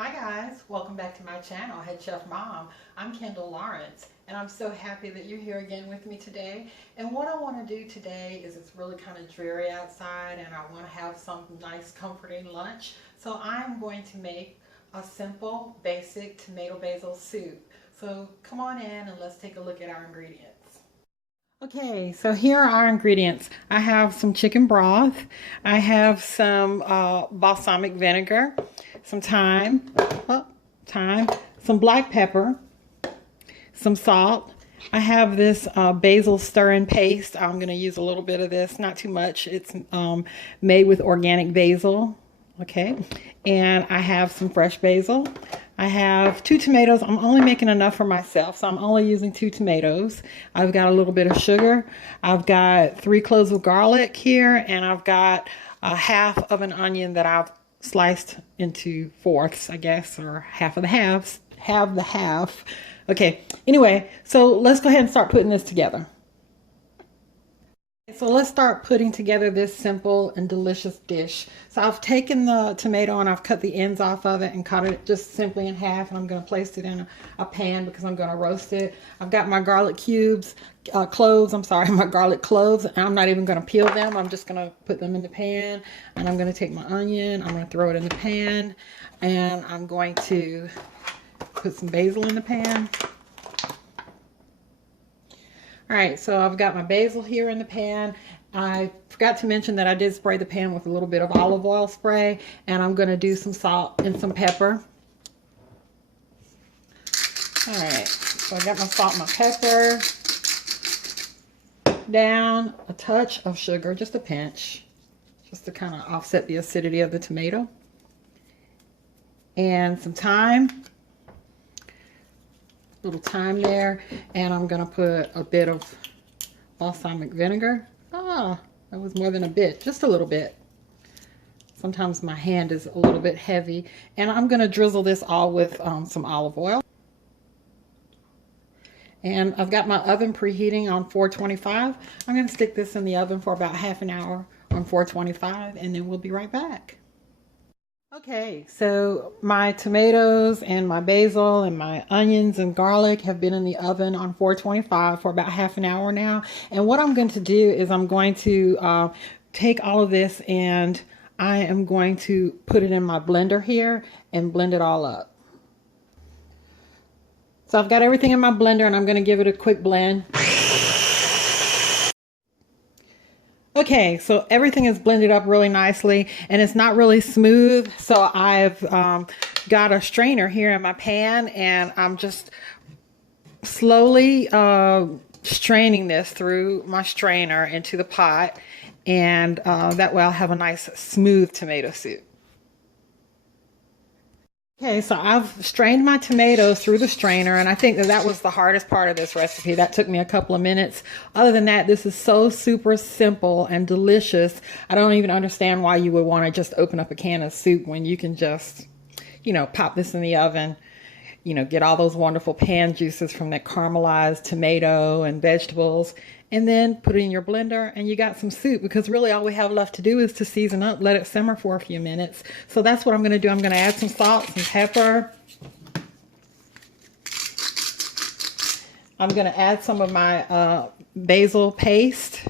Hi guys, welcome back to my channel, Head Chef Mom. I'm Kendall Lawrence and I'm so happy that you're here again with me today. And what I want to do today is it's really kind of dreary outside and I want to have some nice comforting lunch. So I'm going to make a simple basic tomato basil soup. So come on in and let's take a look at our ingredients. Okay, so here are our ingredients. I have some chicken broth. I have some balsamic vinegar, some thyme, some black pepper, some salt. I have this basil stir-in paste. I'm going to use a little bit of this, not too much. It's made with organic basil. Okay, and I have some fresh basil. I have 2 tomatoes. I'm only making enough for myself, so I'm only using 2 tomatoes. I've got a little bit of sugar. I've got 3 cloves of garlic here, and I've got a half of an onion that I've sliced into fourths, I guess, or half of the halves. Have the half. Okay, anyway, so let's go ahead and start putting this together. So let's start putting together this simple and delicious dish. So I've taken the tomato and I've cut the ends off of it and cut it just simply in half, and I'm going to place it in a pan because I'm going to roast it. I've got my garlic cloves, my garlic cloves, and I'm not even going to peel them. I'm just going to put them in the pan, and I'm going to take my onion, I'm going to throw it in the pan, and I'm going to put some basil in the pan. All right, so I've got my basil here in the pan. I forgot to mention that I did spray the pan with a little bit of olive oil spray, and I'm going to do some salt and some pepper. All right, so I got my salt and my pepper down, a touch of sugar, just a pinch, just to kind of offset the acidity of the tomato, and some thyme. Little thyme there, and I'm gonna put a bit of balsamic vinegar. That was more than a bit, just a little bit. Sometimes my hand is a little bit heavy, and I'm gonna drizzle this all with some olive oil. And I've got my oven preheating on 425. I'm gonna stick this in the oven for about half an hour on 425, and then we'll be right back. Okay, so my tomatoes and my basil and my onions and garlic have been in the oven on 425 for about half an hour now. And what I'm going to do is I'm going to take all of this and I am going to put it in my blender here and blend it all up. So I've got everything in my blender and I'm going to give it a quick blend. Okay, so everything is blended up really nicely and it's not really smooth. So I've got a strainer here in my pan and I'm just slowly straining this through my strainer into the pot. And that way I'll have a nice smooth tomato soup. Okay, so I've strained my tomatoes through the strainer, and I think that was the hardest part of this recipe. That took me a couple of minutes. Other than that, this is so super simple and delicious. I don't even understand why you would want to just open up a can of soup when you can just, pop this in the oven, get all those wonderful pan juices from that caramelized tomato and vegetables, and then put it in your blender and you got some soup, because really all we have left to do is to season up, let it simmer for a few minutes. So that's what I'm going to do. I'm going to add some salt, some pepper. I'm going to add some of my basil paste.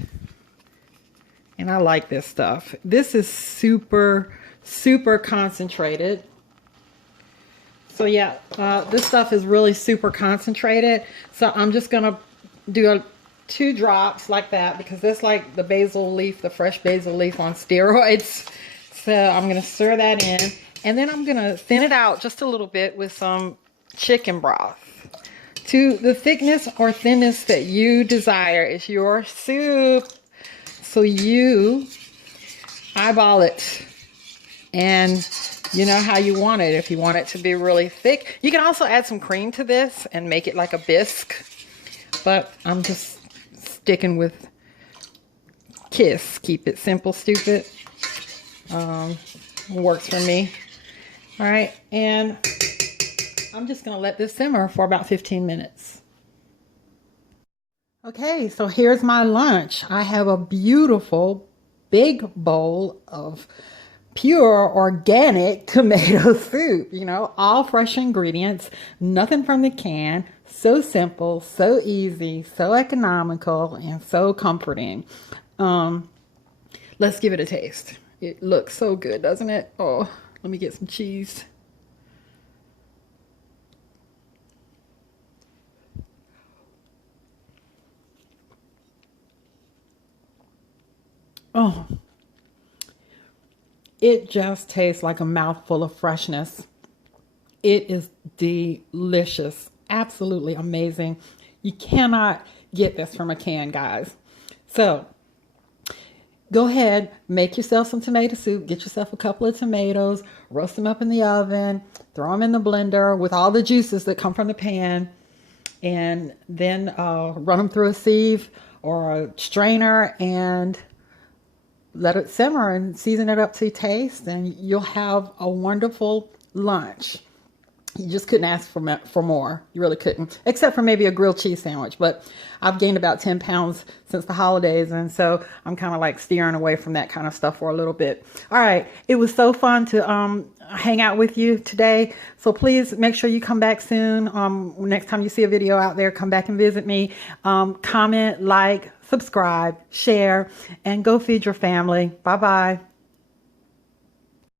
And I like this stuff. This is super, super concentrated. So yeah, this stuff is really super concentrated. So I'm just going to do 2 drops like that, because that's like the basil leaf, the fresh basil leaf on steroids. So I'm going to stir that in, and then I'm going to thin it out just a little bit with some chicken broth to the thickness or thinness that you desire. It's your soup, so you eyeball it and you know how you want it. If you want it to be really thick, you can also add some cream to this and make it like a bisque, but I'm just sticking with KISS. Keep it simple, stupid. Works for me. All right, and I'm just going to let this simmer for about 15 minutes. Okay, so here's my lunch. I have a beautiful big bowl of pure organic tomato soup, all fresh ingredients, nothing from the can. So simple, so easy, so economical, and so comforting. Let's give it a taste. It looks so good, doesn't it? Oh, let me get some cheese. Oh, it just tastes like a mouthful of freshness. It is delicious. Absolutely amazing. You cannot get this from a can, guys. So go ahead, make yourself some tomato soup. Get yourself a couple of tomatoes, roast them up in the oven, throw them in the blender with all the juices that come from the pan, and then run them through a sieve or a strainer and let it simmer and season it up to taste, and you'll have a wonderful lunch. You just couldn't ask for more. You really couldn't, except for maybe a grilled cheese sandwich. But I've gained about 10 pounds since the holidays, and so I'm kind of like steering away from that kind of stuff for a little bit. All right, it was so fun to hang out with you today. So please make sure you come back soon. Next time you see a video out there, come back and visit me. Comment, like, subscribe, share, and go feed your family. Bye-bye.